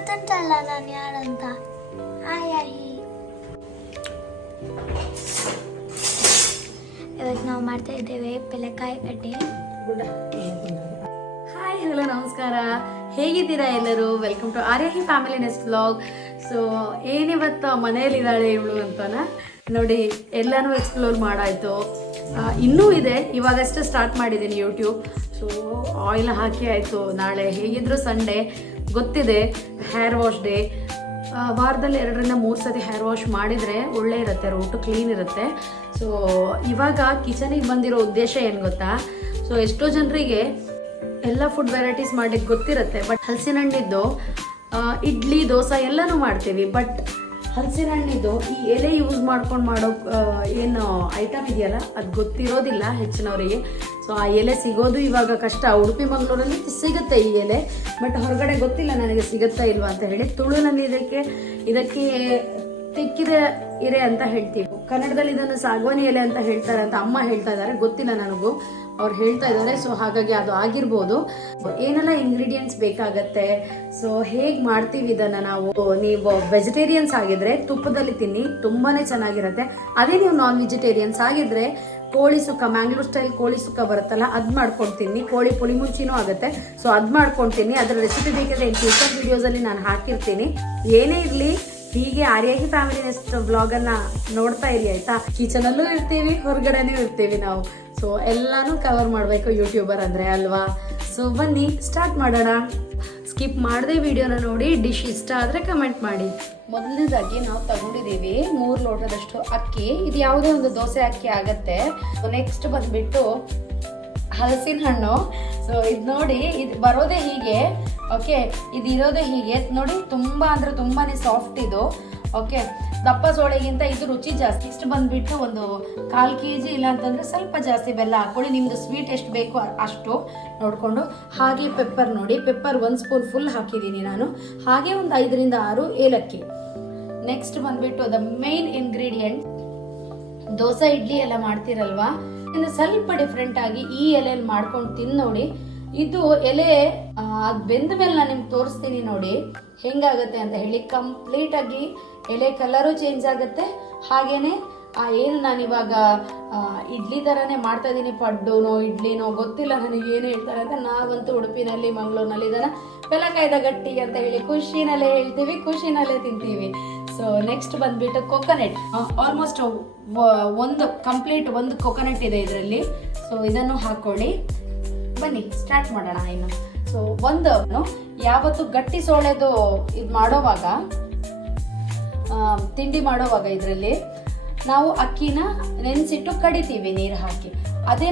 ಗೊತ್ತುಂಟಲ್ಲ ನಾನು ಯಾರಂತ. ಇವತ್ತು ನಾವು ಮಾಡ್ತಾ ಇದ್ದೇವೆ ಪೆಲೆಕಾಯಿ ಗಡ್ಡೆ. ಹಾಯ್ ಹಲೋ ನಮಸ್ಕಾರ, ಹೇಗಿದ್ದೀರಾ ಎಲ್ಲರೂ? Welcome to Aryahi family next vlog. So ಏನಿವತ್ತು ಮನೆಯಲ್ಲಿದ್ದಾಳೆ ಇವಳು ಅಂತನ ನೋಡಿ, ಎಲ್ಲನೂ ಎಕ್ಸ್ಪ್ಲೋರ್ ಮಾಡಾಯ್ತು. ಇನ್ನೂ ಇದೆ, ಇವಾಗಷ್ಟೇ ಸ್ಟಾರ್ಟ್ ಮಾಡಿದ್ದೀನಿ ಯೂಟ್ಯೂಬ್. ಸೊ ಆಯಿಲ್ ಹಾಕಿ ಆಯಿತು. ನಾಳೆ ಹೇಗಿದ್ರು ಸಂಡೇ ಗೊತ್ತಿದೆ, ಹೇರ್ ವಾಶ್ ಡೇ. ವಾರದಲ್ಲಿ 2ರಿಂದ 3 ಸತಿ ಹೇರ್ ವಾಶ್ ಮಾಡಿದರೆ ಒಳ್ಳೆ ಇರುತ್ತೆ, ರೂಟು ಕ್ಲೀನ್ ಇರುತ್ತೆ. ಸೊ ಇವಾಗ ಕಿಚನಿಗೆ ಬಂದಿರೋ ಉದ್ದೇಶ ಏನು ಗೊತ್ತಾ? ಸೊ ಎಷ್ಟೋ ಜನರಿಗೆ ಎಲ್ಲ ಫುಡ್ ವೆರೈಟೀಸ್ ಮಾಡಲಿಕ್ಕೆ ಗೊತ್ತಿರುತ್ತೆ, ಬಟ್ ಹಲಸಿನ ಹಣ್ಣಿದ್ದು ಇಡ್ಲಿ ದೋಸೆ ಎಲ್ಲನೂ ಮಾಡ್ತೀವಿ. ಬಟ್ ಹಲಸಿನ ಹಣ್ಣಿದ್ದು ಈ ಎಲೆ ಯೂಸ್ ಮಾಡ್ಕೊಂಡು ಮಾಡೋ ಏನು ಐಟಮ್ ಇದೆಯಲ್ಲ, ಅದು ಗೊತ್ತಿರೋದಿಲ್ಲ ಹೆಚ್ಚಿನವರಿಗೆ. ಸೊ ಆ ಎಲೆ ಸಿಗೋದು ಇವಾಗ ಕಷ್ಟ. ಉಡುಪಿ ಮಂಗಳೂರಲ್ಲಿ ಸಿಗುತ್ತೆ ಈ ಎಲೆ, ಬಟ್ ಹೊರಗಡೆ ಗೊತ್ತಿಲ್ಲ ನನಗೆ ಸಿಗುತ್ತಾ ಇಲ್ವಾ ಅಂತ ಹೇಳಿ. ತುಳುನಲ್ಲಿ ಇದಕ್ಕೆ ತೆಕ್ಕಿದ ಎಲೆ ಅಂತ ಹೇಳ್ತೀವಿ. ಕನ್ನಡದಲ್ಲಿ ಇದನ್ನು ಸಾಗವಾನಿ ಎಲೆ ಅಂತ ಹೇಳ್ತಾರೆ ಅಂತ ಅಮ್ಮ ಹೇಳ್ತಾ ಇದ್ದಾರೆ, ಗೊತ್ತಿಲ್ಲ ನನಗೂ, ಅವ್ರು ಹೇಳ್ತಾ ಇದ್ದಾರೆ. ಸೊ ಹಾಗಾಗಿ ಅದು ಆಗಿರ್ಬೋದು. ಏನೆಲ್ಲ ಇಂಗ್ರೀಡಿಯೆಂಟ್ಸ್ ಬೇಕಾಗತ್ತೆ, ಸೊ ಹೇಗೆ ಮಾಡ್ತೀವಿ ಇದನ್ನು ನಾವು. ನೀವು ವೆಜಿಟೇರಿಯನ್ಸ್ ಆಗಿದ್ರೆ ತುಪ್ಪದಲ್ಲಿ ತಿನ್ನಿ, ತುಂಬಾನೇ ಚೆನ್ನಾಗಿರುತ್ತೆ. ಅದೇ ನೀವು ನಾನ್ ವೆಜಿಟೇರಿಯನ್ಸ್ ಆಗಿದ್ರೆ ಕೋಳಿ ಸುಕ್ಕ, ಮ್ಯಾಂಗ್ಳೂರ್ ಸ್ಟೈಲ್ ಕೋಳಿ ಸುಕ್ಕ ಬರುತ್ತಲ್ಲ, ಅದು ಮಾಡ್ಕೊಂಡು ತಿನ್ನಿ. ಕೋಳಿ ಪುಳಿ ಮುಂಚಿನೂ ಆಗುತ್ತೆ, ಸೊ ಅದು ಮಾಡ್ಕೊಂಡು ತಿನ್ನಿ. ಅದರ ರೆಸಿಪಿ ಬೇಕಾದ್ರೆ ಫ್ಯೂಚರ್ ವಿಡಿಯೋಸಲ್ಲಿ ನಾನು ಹಾಕಿರ್ತೀನಿ. ಏನೇ ಇರಲಿ, ಹೀಗೆ ಆರ್ಯಾಹಿ ಫ್ಯಾಮಿಲಿ ನೆಕ್ಸ್ಟ್ ವ್ಲಾಗನ್ನು ನೋಡ್ತಾ ಇರಿ ಆಯ್ತಾ. ಕಿಚನಲ್ಲೂ ಇರ್ತೀವಿ, ಹೊರಗಡೆನೂ ಇರ್ತೀವಿ ನಾವು. ಸೊ ಎಲ್ಲಾನು ಕವರ್ ಮಾಡಬೇಕು ಯೂಟ್ಯೂಬರ್ ಅಂದರೆ ಅಲ್ವಾ. ಸೊ ಬನ್ನಿ ಸ್ಟಾರ್ಟ್ ಮಾಡೋಣ. ಸ್ಕಿಪ್ ಮಾಡದೆ ವಿಡಿಯೋನ ನೋಡಿ. ಡಿಶ್ ಇಷ್ಟ ಆದರೆ ಕಮೆಂಟ್ ಮಾಡಿ. ಮೊದಲನೇದಾಗಿ ನಾವು ತಗೊಂಡಿದ್ದೀವಿ 3 ಲೋಟದಷ್ಟು ಅಕ್ಕಿ. ಇದು ಯಾವುದೇ ಒಂದು ದೋಸೆ ಅಕ್ಕಿ ಆಗತ್ತೆ. ನೆಕ್ಸ್ಟ್ ಬಂದ್ಬಿಟ್ಟು ಹಲಸಿನ ಹಣ್ಣು. ಸೊ ಇದು ನೋಡಿ, ಇದು ಬರೋದೇ ಹೀಗೆ. ಓಕೆ, ಇದು ಇರೋದೇ ಹೀಗೆ ನೋಡಿ. ತುಂಬ ಅಂದರೆ ತುಂಬಾನೇ ಸಾಫ್ಟ್ ಇದು. ಓಕೆ, ದಪ್ಪ ಸೋಳೆಗಿಂತ ಇದು ರುಚಿ ಜಾಸ್ತಿ. ಇಷ್ಟು ಬಂದ್ಬಿಟ್ಟು ಒಂದು 1/4 kg, ಇಲ್ಲ ಅಂತಂದ್ರೆ ಸ್ವಲ್ಪ ಜಾಸ್ತಿ ಬೆಲ್ಲ ಹಾಕೊಳ್ಳಿ. ನಿಮ್ದು ಸ್ವೀಟ್ ಎಷ್ಟು ಬೇಕು ಅಷ್ಟು ನೋಡಿಕೊಂಡು. ಹಾಗೆ ಪೆಪ್ಪರ್ ನೋಡಿ, ಪೆಪ್ಪರ್ 1 ಸ್ಪೂನ್ ಫುಲ್ ಹಾಕಿದ್ದೀನಿ ನಾನು. ಹಾಗೆ ಒಂದು 5ರಿಂದ 6 ಏಲಕ್ಕಿ. ನೆಕ್ಸ್ಟ್ ಬಂದ್ಬಿಟ್ಟು the main ingredient, dosa idli ಎಲ್ಲ ಮಾಡ್ತೀರಲ್ವಾ, ಇನ್ನು ಸ್ವಲ್ಪ ಡಿಫ್ರೆಂಟ್ ಆಗಿ ಈ ಎಲೆಯಲ್ಲಿ ಮಾಡ್ಕೊಂಡು ತಿಂದು ನೋಡಿ. ಇದು ಎಲೆ ಅದು ಬೆಂದ ಮೇಲೆ ನಾನು ನಿಮ್ಗೆ ತೋರಿಸ್ತೀನಿ ನೋಡಿ ಹೆಂಗಾಗತ್ತೆ ಅಂತ ಹೇಳಿ. ಕಂಪ್ಲೀಟ್ ಆಗಿ ಎಲೆ ಕಲರು ಚೇಂಜ್ ಆಗುತ್ತೆ. ಹಾಗೇನೆ ಏನು ನಾನಿವಾಗ ಇಡ್ಲಿ ಥರನೇ ಮಾಡ್ತಾ ಇದ್ದೀನಿ, ಪಡ್ಡುನೋ ಇಡ್ಲಿನೋ ಗೊತ್ತಿಲ್ಲ ನನಗೆ ಏನು ಹೇಳ್ತಾರೆ ಅಂತ. ನಾವಂತೂ ಉಡುಪಿನಲ್ಲಿ ಮಂಗಳೂರಿನಲ್ಲಿ ಇದನ್ನು ಪೆಲೆಕಾಯ್ದ ಗಟ್ಟಿ ಅಂತ ಹೇಳಿ ಖುಷಿನಲ್ಲೇ ಹೇಳ್ತೀವಿ, ಖುಷಿನಲ್ಲೇ ತಿಂತೀವಿ. ಸೊ ನೆಕ್ಸ್ಟ್ ಬಂದ್ಬಿಟ್ಟು ಕೊಕೊನಟ್. ಆಲ್ಮೋಸ್ಟ್ ಒಂದು ಕೊಕೊನಟ್ ಇದೆ ಇದರಲ್ಲಿ. ಸೊ ಇದನ್ನು ಹಾಕೊಳ್ಳಿ. ಬನ್ನಿ ಸ್ಟಾರ್ಟ್ ಮಾಡೋಣ ಇನ್ನು. ಸೊ ಯಾವತ್ತು ಗಟ್ಟಿ ಸೋಳೆದು ಇದು ಮಾಡೋವಾಗ, ತಿಂಡಿ ಮಾಡೋವಾಗ ಇದರಲ್ಲಿ ನಾವು ಅಕ್ಕಿನ ನೆನೆಸಿಟ್ಟು ಕಡಿತೀವಿ ನೀರು ಹಾಕಿ. ಅದೇ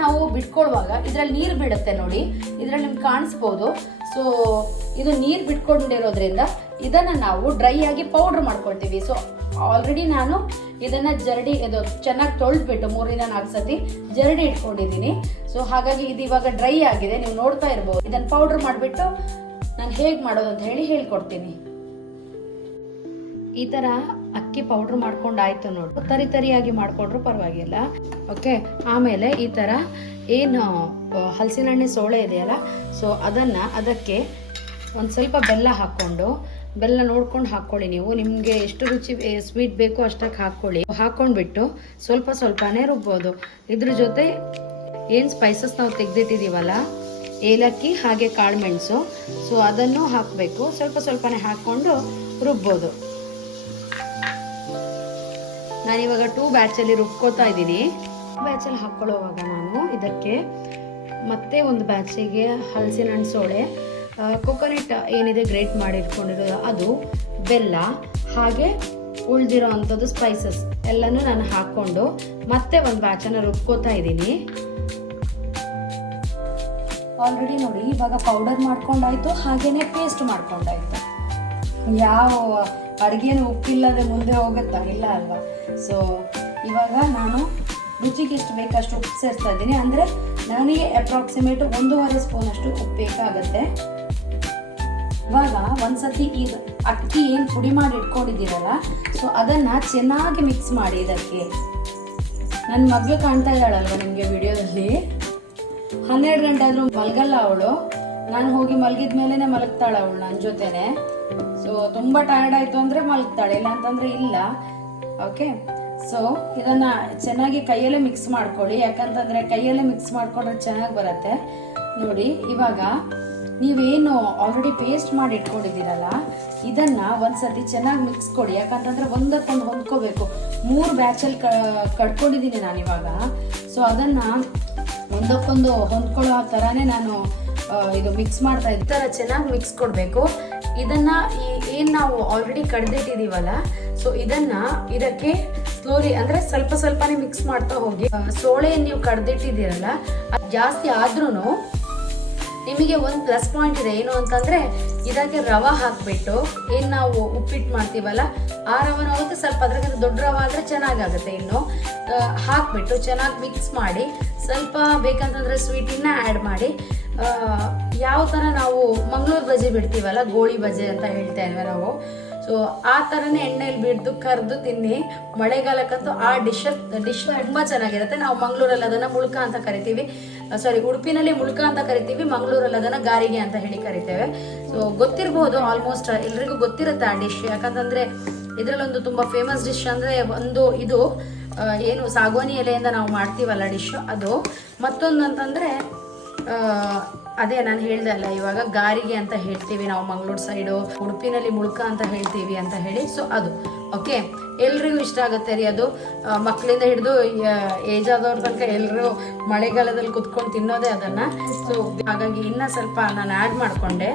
ನಾವು ಬಿಟ್ಕೊಳ್ಳುವಾಗ ಇದರಲ್ಲಿ ನೀರು ಬಿಡುತ್ತೆ ನೋಡಿ, ಇದರಲ್ಲಿ ನಿಮ್ಗೆ ಕಾಣಿಸ್ಬೋದು. ಸೊ ಇದು ನೀರು ಬಿಟ್ಕೊಂಡಿರೋದ್ರಿಂದ ಇದನ್ನ ನಾವು ಡ್ರೈ ಆಗಿ ಪೌಡರ್ ಮಾಡ್ಕೊಳ್ತೀವಿ. ಸೊ ಆಲ್ರೆಡಿ ನಾನು ಇದನ್ನ ಇದು ಚೆನ್ನಾಗಿ ತೊಳೆದ್ಬಿಟ್ಟು 3ರಿಂದ 4 ಸತಿ ಜರಡಿ ಇಟ್ಕೊಂಡಿದ್ದೀನಿ. ಸೊ ಹಾಗಾಗಿ ಇದು ಇವಾಗ ಡ್ರೈ ಆಗಿದೆ, ನೀವು ನೋಡ್ತಾ ಇರ್ಬೋದು. ಇದನ್ನ ಪೌಡರ್ ಮಾಡಿಬಿಟ್ಟು ನಾನು ಹೇಗೆ ಮಾಡೋದು ಅಂತ ಹೇಳಿ ಹೇಳ್ಕೊಡ್ತೀನಿ. ಈ ತರ ಅಕ್ಕಿ ಪೌಡರ್ ಮಾಡ್ಕೊಂಡು ಆಯ್ತು ನೋಡು. ತರಿಯಾಗಿ ಮಾಡ್ಕೊಂಡ್ರು ಪರವಾಗಿಲ್ಲ. ಓಕೆ, ಆಮೇಲೆ ಈ ತರ ಏನು ಹಲಸಿನ ಹಣ್ಣಿನ ಸೋಳೆ ಇದೆಯಲ್ಲ, ಸೊ ಅದಕ್ಕೆ ಒಂದು ಸ್ವಲ್ಪ ಬೆಲ್ಲ ಹಾಕ್ಕೊಂಡು, ಬೆಲ್ಲ ನೋಡ್ಕೊಂಡು ಹಾಕ್ಕೊಳ್ಳಿ ನೀವು. ನಿಮಗೆ ಎಷ್ಟು ರುಚಿ ಸ್ವೀಟ್ ಬೇಕೋ ಅಷ್ಟಕ್ಕೆ ಹಾಕ್ಕೊಳ್ಳಿ. ಹಾಕ್ಕೊಂಡ್ಬಿಟ್ಟು ಸ್ವಲ್ಪನೇ ರುಬ್ಬೋದು. ಇದ್ರ ಜೊತೆ ಏನು ಸ್ಪೈಸಸ್ ನಾವು ತೆಗೆದಿಟ್ಟಿದ್ದೀವಲ್ಲ, ಏಲಕ್ಕಿ ಹಾಗೆ ಕಾಳುಮೆಣಸು, ಸೊ ಅದನ್ನು ಹಾಕಬೇಕು. ಸ್ವಲ್ಪನೇ ಹಾಕ್ಕೊಂಡು ರುಬ್ಬೋದು. ನಾನಿವಾಗ 2 ಬ್ಯಾಚಲ್ಲಿ ರುಬ್ಕೋತಾ ಇದ್ದೀನಿ. ಬ್ಯಾಚಲ್ಲಿ ಹಾಕ್ಕೊಳ್ಳೋವಾಗ ನಾನು ಇದಕ್ಕೆ ಮತ್ತೆ ಒಂದು ಬ್ಯಾಚಿಗೆ ಹಲಸಿನ ಹಣ್ಣು ಸೋಳೆ, ಕೊಕೊನಟ್ ಏನಿದೆ ಗ್ರೇಟ್ ಮಾಡಿ ಇಟ್ಕೊಂಡಿರೋದು ಅದು, ಬೆಲ್ಲ, ಹಾಗೆ ಉಳಿದಿರೋ ಅಂಥದ್ದು ಸ್ಪೈಸಸ್ ಎಲ್ಲನೂ ನಾನು ಹಾಕ್ಕೊಂಡು ಮತ್ತೆ ಒಂದು ಬ್ಯಾಚನ್ನು ರುಬ್ಕೋತಾ ಇದ್ದೀನಿ. ಆಲ್ರೆಡಿ ನೋಡಿ ಇವಾಗ ಪೌಡರ್ ಮಾಡ್ಕೊಂಡಾಯ್ತು, ಹಾಗೇನೆ ಪೇಸ್ಟ್ ಮಾಡ್ಕೊಂಡಾಯ್ತು. ಯಾವ ಅಡುಗೆನೂ ಉಪ್ಪಿಲ್ಲದೆ ಮುಂದೆ ಹೋಗುತ್ತಾ? ಇಲ್ಲ ಅಲ್ವಾ. ಸೊ ಇವಾಗ ನಾನು ರುಚಿಗೆ ಎಷ್ಟು ಬೇಕಷ್ಟು ಉಪ್ಪು ಸೇರಿಸ್ತಾ ಇದ್ದೀನಿ. ಅಂದರೆ ನನಗೆ ಅಪ್ರಾಕ್ಸಿಮೇಟ್ 1.5 ಸ್ಪೂನ್ ಅಷ್ಟು ಉಪ್ಪು ಬೇಕಾಗುತ್ತೆ. ಇವಾಗ ಒಂದ್ಸತಿ ಈಗ ಅಕ್ಕಿ ಏನು ಪುಡಿ ಮಾಡಿ ಇಟ್ಕೊಂಡಿದ್ದೀರಲ್ಲ, ಸೊ ಅದನ್ನು ಚೆನ್ನಾಗಿ ಮಿಕ್ಸ್ ಮಾಡಿ. ಇದಕ್ಕೆ ನನ್ನ ಮಗಳು ಕಾಣ್ತಾ ಇದ್ದಾಳಲ್ವ ನಿಮಗೆ ವಿಡಿಯೋದಲ್ಲಿ, 12 ಗಂಟೆ ಆದರೂ ಮಲಗಲ್ಲ ಅವಳು. ನಾನು ಹೋಗಿ ಮಲಗಿದ ಮೇಲೆನೆ ಮಲಗ್ತಾಳೆ ಅವಳು ನನ್ನ ಜೊತೆನೆ. ಸೊ ತುಂಬಾ ಟಯರ್ಡ್ ಆಯ್ತು ಅಂದ್ರೆ ಮಲಗ್ತಾಳೆ, ಇಲ್ಲ ಅಂತಂದ್ರೆ ಇಲ್ಲ. ಓಕೆ, ಸೊ ಇದನ್ನ ಚೆನ್ನಾಗಿ ಕೈಯಲ್ಲೇ ಮಿಕ್ಸ್ ಮಾಡ್ಕೊಳ್ಳಿ, ಯಾಕಂತಂದ್ರೆ ಕೈಯಲ್ಲೇ ಮಿಕ್ಸ್ ಮಾಡ್ಕೊಂಡ್ರೆ ಚೆನ್ನಾಗಿ ಬರುತ್ತೆ. ನೋಡಿ, ಇವಾಗ ನೀವೇನು ಆಲ್ರೆಡಿ ಪೇಸ್ಟ್ ಮಾಡಿ ಇಟ್ಕೊಂಡಿದ್ದೀರಲ್ಲ, ಇದನ್ನ ಒಂದ್ಸತಿ ಚೆನ್ನಾಗಿ ಮಿಕ್ಸ್ ಕೊಡಿ, ಯಾಕಂತಂದ್ರೆ ಒಂದಕ್ಕೊಂದು ಹೊಂದ್ಕೋಬೇಕು. 3 ಬ್ಯಾಚಲ್ಲಿ ಕಡ್ಕೊಂಡಿದ್ದೀನಿ ನಾನು ಇವಾಗ. ಸೊ ಅದನ್ನ ಒಂದಕ್ಕೊಂದು ಹೊಂದ್ಕೊಳ್ಳೋ ಥರನೇ ನಾನು ಇದು ಮಿಕ್ಸ್ ಮಾಡ್ತಾ ಇದ್ದ ಥರ ಚೆನ್ನಾಗಿ ಮಿಕ್ಸ್ ಕೊಡಬೇಕು. ಇದನ್ನ ಏನು ನಾವು ಆಲ್ರೆಡಿ ಕಡ್ದಿಟ್ಟಿದ್ದೀವಲ್ಲ, ಸೊ ಇದಕ್ಕೆ ಸ್ಲೋಲಿ ಅಂದ್ರೆ ಸ್ವಲ್ಪ ಸ್ವಲ್ಪನೇ ಮಿಕ್ಸ್ ಮಾಡ್ತಾ ಹೋಗಿ. ಸೋಳೆ ನೀವು ಕಡ್ದಿಟ್ಟಿದ್ದೀರಲ್ಲ, ಅದು ಜಾಸ್ತಿ ಆದ್ರೂ ನಿಮಗೆ ಒಂದು ಪ್ಲಸ್ ಪಾಯಿಂಟ್ ಇದೆ. ಏನು ಅಂತಂದ್ರೆ ಇದಕ್ಕೆ ರವೆ ಹಾಕ್ಬಿಟ್ಟು ಏನು ನಾವು ಉಪ್ಪಿಟ್ಟು ಮಾಡ್ತೀವಲ್ಲ, ಆ ರವೆನ ಹೋಗುತ್ತೆ ಸ್ವಲ್ಪ, ಅದ್ರಾಗ ದೊಡ್ಡ ರವೆ ಆದರೆ ಚೆನ್ನಾಗಾಗುತ್ತೆ. ಇನ್ನು ಹಾಕ್ಬಿಟ್ಟು ಚೆನ್ನಾಗಿ ಮಿಕ್ಸ್ ಮಾಡಿ, ಸ್ವಲ್ಪ ಬೇಕಂತಂದ್ರೆ ಸ್ವೀಟಿನ ಆ್ಯಡ್ ಮಾಡಿ, ಯಾವ ಥರ ನಾವು ಮಂಗಳೂರು ಬಜ್ಜಿ ಬಿಡ್ತೀವಲ್ಲ, ಗೋಳಿ ಬಜ್ಜಿ ಅಂತ ಹೇಳ್ತಾ ಇದ್ವಿ ನಾವು. ಸೊ ಆ ಥರನೇ ಎಣ್ಣೆಯಲ್ಲಿ ಬಿಡ್ದು ಕರೆದು ತಿನ್ನಿ. ಮಳೆಗಾಲಕ್ಕಂತೂ ಆ ಡಿಶ್ ತುಂಬ ಚೆನ್ನಾಗಿರುತ್ತೆ. ನಾವು ಮಂಗಳೂರಲ್ಲಿ ಅದನ್ನು ಮುಳ್ಕ ಅಂತ ಕರಿತೀವಿ, ಸಾರಿ ಉಡುಪಿನಲ್ಲಿ ಮುಳ್ಕ ಅಂತ ಕರಿತೀವಿ, ಮಂಗಳೂರಲ್ಲಿ ಅದನ್ನು ಗಾರಿಗೆ ಅಂತ ಹೇಳಿ ಕರಿತೇವೆ. ಸೊ ಗೊತ್ತಿರ್ಬೋದು, ಆಲ್ಮೋಸ್ಟ್ ಎಲ್ರಿಗೂ ಗೊತ್ತಿರುತ್ತೆ ಆ ಡಿಶ್. ಯಾಕಂತಂದರೆ ಇದರಲ್ಲೊಂದು ತುಂಬ ಫೇಮಸ್ ಡಿಶ್ ಅಂದರೆ ಒಂದು ಇದು ಏನು ಸಾಗುವಾನಿ ಎಲೆಯಿಂದ ನಾವು ಮಾಡ್ತೀವಲ್ಲ ಡಿಶ್ ಅದು. ಮತ್ತೊಂದು ಅಂತಂದರೆ ಅದೇ ನಾನು ಹೇಳ್ದೆ ಅಲ್ಲ ಇವಾಗ, ಗಾರಿಗೆ ಅಂತ ಹೇಳ್ತೀವಿ ನಾವು ಮಂಗಳೂರು ಸೈಡು, ಉಡುಪಿನಲ್ಲಿ ಮುಳ್ಕ ಅಂತ ಹೇಳ್ತೀವಿ ಅಂತ ಹೇಳಿ. ಸೊ ಅದು ಓಕೆ, ಎಲ್ರಿಗೂ ಇಷ್ಟ ಆಗುತ್ತೆ ರೀ ಅದು. ಮಕ್ಕಳಿಂದ ಹಿಡಿದು ಏಜ್ ಆದವ್ರ ತನಕ ಎಲ್ಲರೂ ಮಳೆಗಾಲದಲ್ಲಿ ಕುತ್ಕೊಂಡು ತಿನ್ನೋದೇ ಅದನ್ನು. ಸೊ ಹಾಗಾಗಿ ಇನ್ನೂ ಸ್ವಲ್ಪ ನಾನು ಆ್ಯಡ್ ಮಾಡಿಕೊಂಡೆ.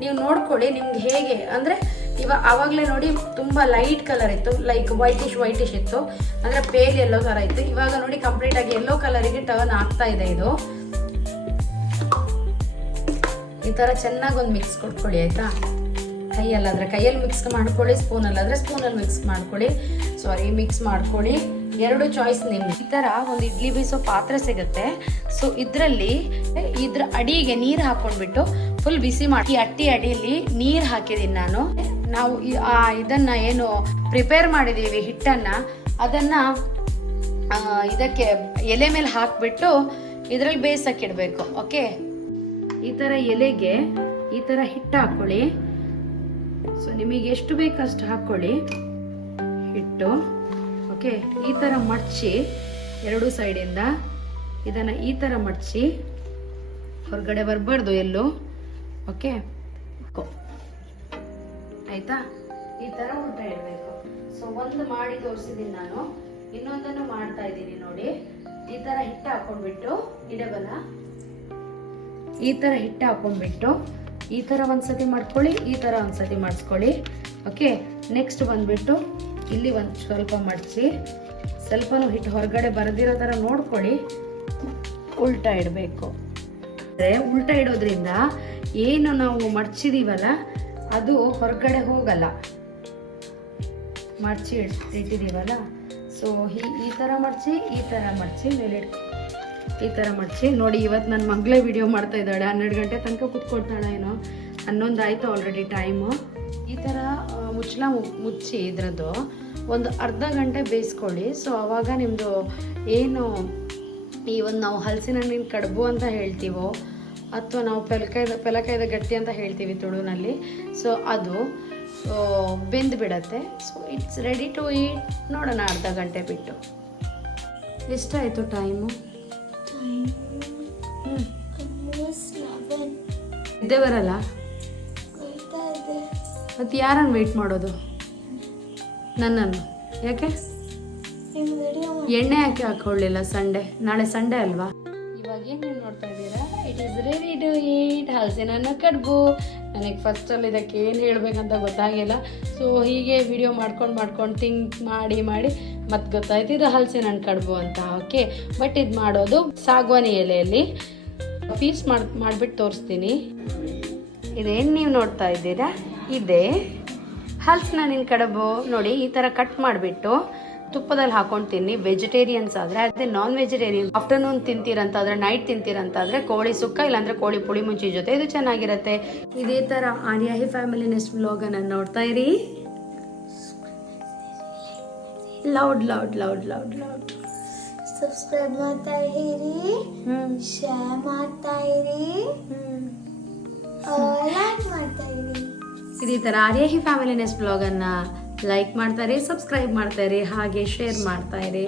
ನೀವು ನೋಡ್ಕೊಳ್ಳಿ ನಿಮ್ಗೆ ಹೇಗೆ ಅಂದರೆ, ಆವಾಗಲೇ ನೋಡಿ ತುಂಬ ಲೈಟ್ ಕಲರ್ ಇತ್ತು, ಲೈಕ್ ವೈಟಿಶ್ ಇತ್ತು, ಅಂದರೆ ಪೇಲ್ ಎಲ್ಲೋ ಥರ ಇತ್ತು. ಇವಾಗ ನೋಡಿ ಕಂಪ್ಲೀಟಾಗಿ ಎಲ್ಲೋ ಕಲರಿಗೆ ಟರ್ನ್ ಆಗ್ತಾ ಇದೆ. ಇದು ಈ ಥರ ಚೆನ್ನಾಗಿ ಒಂದು ಮಿಕ್ಸ್ ಕೊಟ್ಕೊಳ್ಳಿ, ಆಯಿತಾ? ಕೈಯಲ್ಲಿ ಮಿಕ್ಸ್ ಮಾಡ್ಕೊಳ್ಳಿ, ಸ್ಪೂನಲ್ಲಾದರೆ ಸ್ಪೂನಲ್ಲಿ ಮಿಕ್ಸ್ ಮಾಡ್ಕೊಳ್ಳಿ, ಮಿಕ್ಸ್ ಮಾಡ್ಕೊಳ್ಳಿ. 2 ಚಾಯ್ಸ್ ನಿಮ್ಗೆ. ಈ ಥರ ಒಂದು ಇಡ್ಲಿ ಬೀಸೋ ಪಾತ್ರೆ ಸಿಗುತ್ತೆ. ಸೊ ಇದ್ರ ಅಡಿಗೆ ನೀರು ಹಾಕೊಂಡ್ಬಿಟ್ಟು ಫುಲ್ ಬಿಸಿ ಮಾಡಿ, ಈ ಅಡಿಯಲ್ಲಿ ನೀರು ಹಾಕಿದ್ದೀನಿ ನಾನು. ನಾವು ಇದನ್ನ ಏನು ಪ್ರಿಪೇರ್ ಮಾಡಿದ್ದೀವಿ ಹಿಟ್ಟನ್ನ, ಅದನ್ನ ಇದಕ್ಕೆ ಎಲೆ ಮೇಲೆ ಹಾಕ್ಬಿಟ್ಟು ಇದರಲ್ಲಿ ಬೇಯಿಸಕ್ಕಿಡ್ಬೇಕು. ಓಕೆ, ಈ ಥರ ಎಲೆಗೆ ಈ ಥರ ಹಿಟ್ಟು ಹಾಕ್ಕೊಳ್ಳಿ. ಸೊ ನಿಮಗೆ ಎಷ್ಟು ಬೇಕಷ್ಟು ಹಾಕ್ಕೊಳ್ಳಿ ಹಿಟ್ಟು. ಓಕೆ, ಈ ಥರ ಮಡಚಿ 2 ಸೈಡಿಂದ ಇದನ್ನು ಈ ಥರ ಮಡಚಿ, ಹೊರಗಡೆ ಬರಬಾರ್ದು ಎಲ್ಲೂ. ಓಕೆ, ಆಯಿತಾ? ಈ ಥರ ಉಲ್ಟಾ ಇಡಬೇಕು. ಸೊ ಒಂದು ಮಾಡಿ ತೋರಿಸಿದ್ದೀನಿ ನಾನು, ಇನ್ನೊಂದನ್ನು ಮಾಡ್ತಾ ಇದ್ದೀನಿ ನೋಡಿ. ಈ ಥರ ಹಿಟ್ಟು ಹಾಕೊಂಡ್ಬಿಟ್ಟು ಇಡಬಲ್ಲ, ಈ ಥರ ಹಿಟ್ಟು ಹಾಕೊಂಡ್ಬಿಟ್ಟು ಈ ಥರ ಒಂದ್ಸತಿ ಮಾಡ್ಕೊಳ್ಳಿ, ಈ ಥರ ಒಂದ್ಸತಿ ಮಾಡಿಸ್ಕೊಳ್ಳಿ. ಓಕೆ, ನೆಕ್ಸ್ಟ್ ಬಂದ್ಬಿಟ್ಟು ಇಲ್ಲಿ ಒಂದು ಸ್ವಲ್ಪ ಮಡಚಿ, ಸ್ವಲ್ಪನೂ ಹಿಟ್ಟು ಹೊರಗಡೆ ಬರದಿರೋ ಥರ ನೋಡ್ಕೊಳ್ಳಿ. ಉಲ್ಟಾ ಇಡಬೇಕು. ಉಲ್ಟಾ ಇಡೋದ್ರಿಂದ ಏನು ನಾವು ಮಡಚಿದೀವಲ್ಲ ಅದು ಹೊರಗಡೆ ಹೋಗಲ್ಲ. ಮಡಚಿ ಇಟ್ಟಿದ್ದೀವಲ್ಲ, ಸೊ ಈ ಥರ ಮಡಚಿ, ಈ ಥರ ಮಡಚಿ, ಮೇಲೆ ಈ ಥರ ಮಡಚಿ. ನೋಡಿ, ಇವತ್ತು ನನ್ನ ಮಗಳೇ ವಿಡಿಯೋ ಮಾಡ್ತಾ ಇದ್ದಾಳೆ. 12 ಗಂಟೆ ತನಕ ಕೂತ್ಕೊಳ್ತಾಳೆ ಏನೋ, 11 ಆಯಿತು ಆಲ್ರೆಡಿ ಟೈಮು. ಈ ಥರ ಮುಚ್ಚಿ ಇದ್ರದ್ದು ಒಂದು ಅರ್ಧ ಗಂಟೆ ಬೇಯಿಸ್ಕೊಳ್ಳಿ. ಸೊ ಆವಾಗ ನಿಮ್ಮದು ಏನು ಈ ಒಂದು ನಾವು ಹಲಸಿನ ಹಣ್ಣಿನ ಕಡುಬು ಅಂತ ಹೇಳ್ತೀವೋ, ಅಥವಾ ನಾವು ಪೆಲಕಾಯ್ದ ಗಟ್ಟಿ ಅಂತ ಹೇಳ್ತೀವಿ ತುಳುನಲ್ಲಿ, ಸೊ ಅದು ಬೆಂದು ಬಿಡತ್ತೆ. So it's ready to eat. ನೋಡೋಣ ಅರ್ಧ ಗಂಟೆ ಬಿಟ್ಟು. ಎಷ್ಟಾಯಿತು ಟೈಮು? ಇದ್ದೇ ಬರಲ್ಲ ಮತ್ತು ಯಾರನ್ನು ವೆಯ್ಟ್ ಮಾಡೋದು? ನನ್ನನ್ನು. ಯಾಕೆ ಎಣ್ಣೆ ಹಾಕಿ ಹಾಕೊಳ್ಳಿಲ್ಲ? ನಾಳೆ ಸಂಡೇ ಅಲ್ವಾ? ಇವಾಗ ಏನು ನೋಡ್ತಾ ಇದ್ದೀರಾ? It is ready to eat ಹಲಸಿನ ಹಣ್ಣು ಕಡುಬು. ನನಗೆ ಫಸ್ಟಲ್ಲಿ ಇದಕ್ಕೆ ಏನು ಹೇಳಬೇಕಂತ ಗೊತ್ತಾಗಿಲ್ಲ. ಸೊ ಹೀಗೆ ವಿಡಿಯೋ ಮಾಡ್ಕೊಂಡು ಥಿಂಕ್ ಮಾಡಿ ಮತ್ತೆ ಗೊತ್ತಾಯ್ತು ಇದು ಹಲಸಿನ ಹಣ್ಣು ಕಡುಬು ಅಂತ. ಓಕೆ, ಬಟ್ ಇದು ಮಾಡೋದು ಸಾಗುವಾನಿ ಎಲೆಯಲ್ಲಿ. ಪೀಸ್ ಮಾಡಿಬಿಟ್ಟು ತೋರಿಸ್ತೀನಿ. ಇದೇನು ನೀವು ನೋಡ್ತಾ ಇದ್ದೀರಾ? ಇದೇ ಹಲಸಿನ ಹಣ್ಣಿನ ಕಡುಬು. ನೋಡಿ, ಈ ಥರ ಕಟ್ ಮಾಡಿಬಿಟ್ಟು ತುಪ್ಪದಲ್ಲಿ ಹಾಕೊಂಡು ತಿನ್ನಿ. ವೆಜಿಟೇರಿಯನ್ಸ್ ಆದರೆ, ಅದೇ ನಾನ್ ವೆಜಿಟೇರಿಯನ್ ಆಫ್ಟರ್ನೂನ್ ತಿಂತೀರಂತಾದರೆ, ನೈಟ್ ತಿಂತೀರಂತಾದರೆ ಕೋಳಿ ಸುಕ್ಕ ಇಲ್ಲಾಂದರೆ ಕೋಳಿ ಪುಳಿ ಮುಂಚಿ ಜೊತೆ ಇದು ಚೆನ್ನಾಗಿರುತ್ತೆ. ಇದೇ ಥರ ಆರ್ಯಾಹಿ ಫ್ಯಾಮಿಲಿ ನೆಕ್ಸ್ಟ್ ವ್ಲಾಗನ್ನು ನೋಡ್ತಾ ಇರಿ. ಲೌಡ್ ಸಬ್ಸ್ಕ್ರೈಬ್ ಮಾಡ್ತಾ ಇರಿ, ಶೇರ್ ಮಾಡ್ತಾ ಇರಿ. ಲೈಕ್ ಮಾಡ್ತಾ ಇರಿ. ಇದೇ ಥರ ಆರ್ಯಾಹಿ ಫ್ಯಾಮಿಲಿ ನೆಸ್ಟ್ ಬ್ಲಾಗನ್ನು ಲೈಕ್ ಮಾಡ್ತಾರೆ, ಸಬ್ಸ್ಕ್ರೈಬ್ ಮಾಡ್ತಾರೆ, ಹಾಗೆ ಶೇರ್ ಮಾಡ್ತಾ ಇರಿ.